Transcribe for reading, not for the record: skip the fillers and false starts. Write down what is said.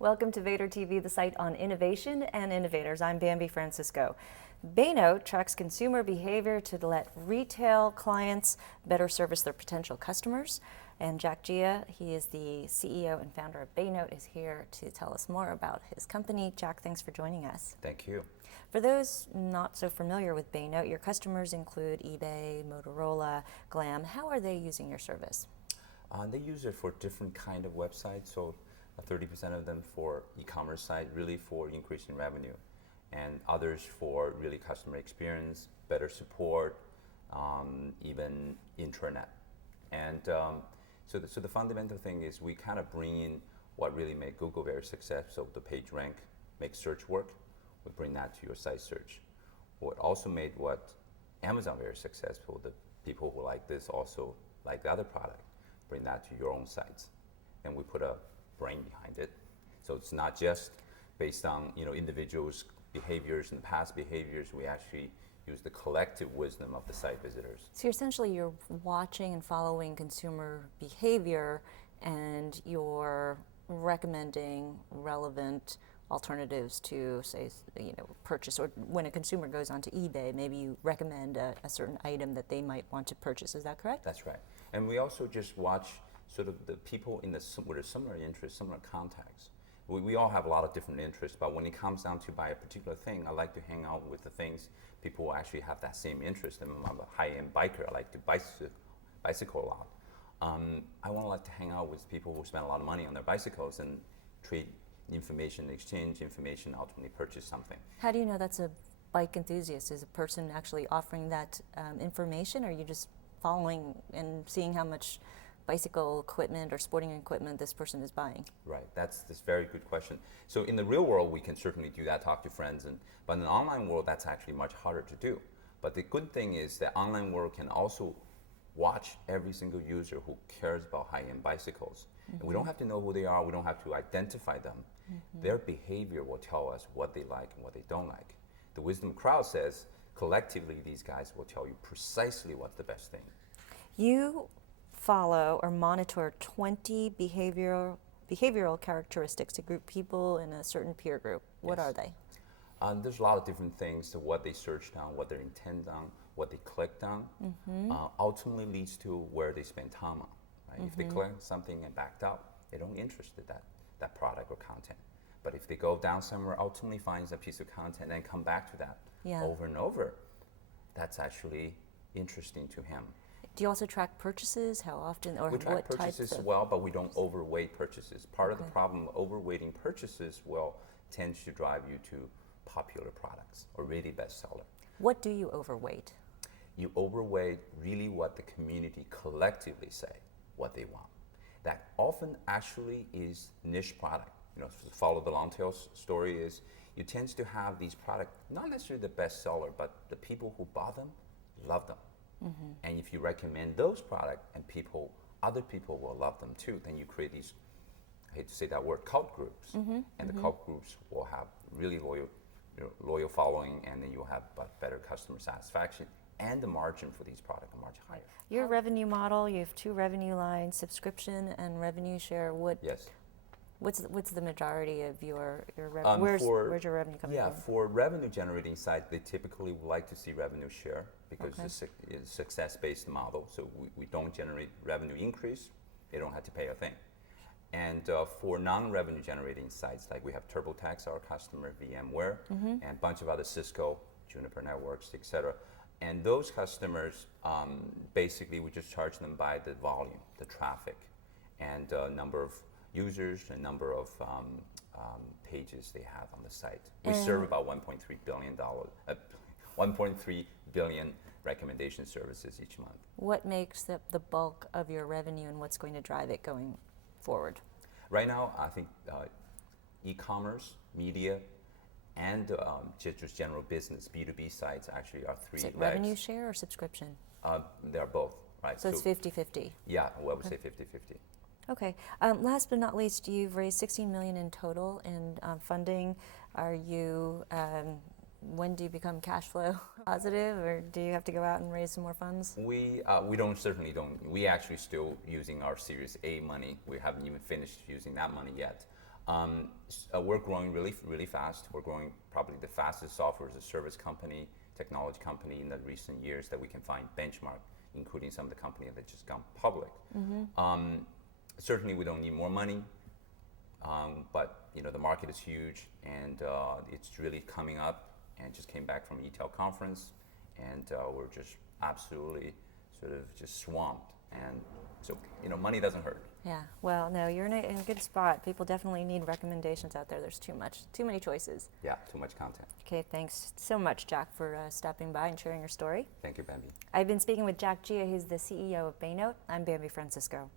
Welcome to Vator TV, the site on innovation and innovators. I'm Bambi Francisco. Baynote tracks consumer behavior to let retail clients better service their potential customers. And Jack Jia, he is the CEO and founder of Baynote, is here to tell us more about his company. Jack, thanks for joining us. Thank you. For those not so familiar with Baynote, your customers include eBay, Motorola, Glam. How are they using your service? They use it for different kind of websites. So 30% of them for e-commerce site, really for increasing revenue, and others for really customer experience, better support, even intranet. And so the fundamental thing is we kind of bring in what really made Google very successful. So the page rank, make search work. We bring that to your site search. What also made what Amazon very successful, the people who like this also like the other product, bring that to your own sites. And we put a brain behind it. So it's not just based on individuals' behaviors and past behaviors. We actually use the collective wisdom of the site visitors. So essentially you're watching and following consumer behavior and you're recommending relevant alternatives to, say, purchase, or when a consumer goes onto eBay, maybe you recommend a certain item that they might want to purchase. Is that correct? That's right. And we also just watch sort of the people with a similar interest, similar contacts. We all have a lot of different interests, but when it comes down to buy a particular thing, I like to hang out with the things people who actually have that same interest. And I'm a high-end biker. I like to bicycle a lot. I want to like to hang out with people who spend a lot of money on their bicycles and trade information, exchange information, ultimately purchase something. How do you know that's a bike enthusiast? Is a person actually offering that information, or are you just following and seeing how much bicycle equipment or sporting equipment this person is buying? Right, that's a very good question. So in the real world, we can certainly do that, talk to friends, but in the online world, that's actually much harder to do. But the good thing is that online world can also watch every single user who cares about high-end bicycles. And we don't have to know who they are, we don't have to identify them. Their behavior will tell us what they like and what they don't like. The wisdom crowd says, collectively, these guys will tell you precisely what's the best thing. You follow or monitor 20 behavioral characteristics to group people in a certain peer group. What Yes. are they? There's a lot of different things to what they searched on, what they intend on, what they clicked on, ultimately leads to where they spend time on. Right? If they click something and backed out, they don't interested that product or content. But if they go down somewhere, ultimately finds a piece of content and come back to that over and over, that's actually interesting to him. Do you also track purchases? How often, or We track what purchases types of? well, but we don't overweight purchases. Part of the problem, overweighting purchases tends to drive you to popular products or really bestseller. What do you overweight? You overweight really what the community collectively say, what they want. That often actually is niche product. Follow the long tail story is you tend to have these products, not necessarily the bestseller, but the people who bought them love them. And if you recommend those products and other people will love them too, then you create these, I hate to say that word, cult groups. And the cult groups will have really loyal following, and then you'll have better customer satisfaction, and the margin for these products are much higher. Your revenue model, you have two revenue lines, subscription and revenue share. Yes. What's the majority of your revenue? Where's your revenue coming from? Yeah, for revenue generating side, they typically would like to see revenue share because it's a success-based model. So we don't generate revenue increase, they don't have to pay a thing. And for non-revenue generating sites, like we have TurboTax, our customer, VMware, and a bunch of other Cisco, Juniper Networks, etc. And those customers, basically we just charge them by the volume, the traffic, and number of users, the number of pages they have on the site. We serve about $1.3 billion recommendation services each month. What makes the bulk of your revenue, and what's going to drive it going forward? Right now, I think e-commerce, media, and just general business, B2B sites actually are three Is it legs. revenue share or subscription? They're both, right? So it's 50-50. Yeah, well, I would say 50-50. Okay. Last but not least, you've raised $16 million in total in funding. Are you? When do you become cash flow positive, or do you have to go out and raise some more funds? We certainly don't. We actually still using our Series A money. We haven't even finished using that money yet. We're growing really fast. We're growing probably the fastest software as a service company, technology company in the recent years that we can find benchmark, including some of the companies that just gone public. Certainly, we don't need more money, but the market is huge, and it's really coming up. And just came back from ETEL conference, and we're just absolutely sort of just swamped. And so money doesn't hurt. Yeah, well, no, you're in a good spot. People definitely need recommendations out there. There's too many choices. Yeah, too much content. Okay, thanks so much, Jack, for stopping by and sharing your story. Thank you, Bambi. I've been speaking with Jack Jia. He's the CEO of Baynote. I'm Bambi Francisco.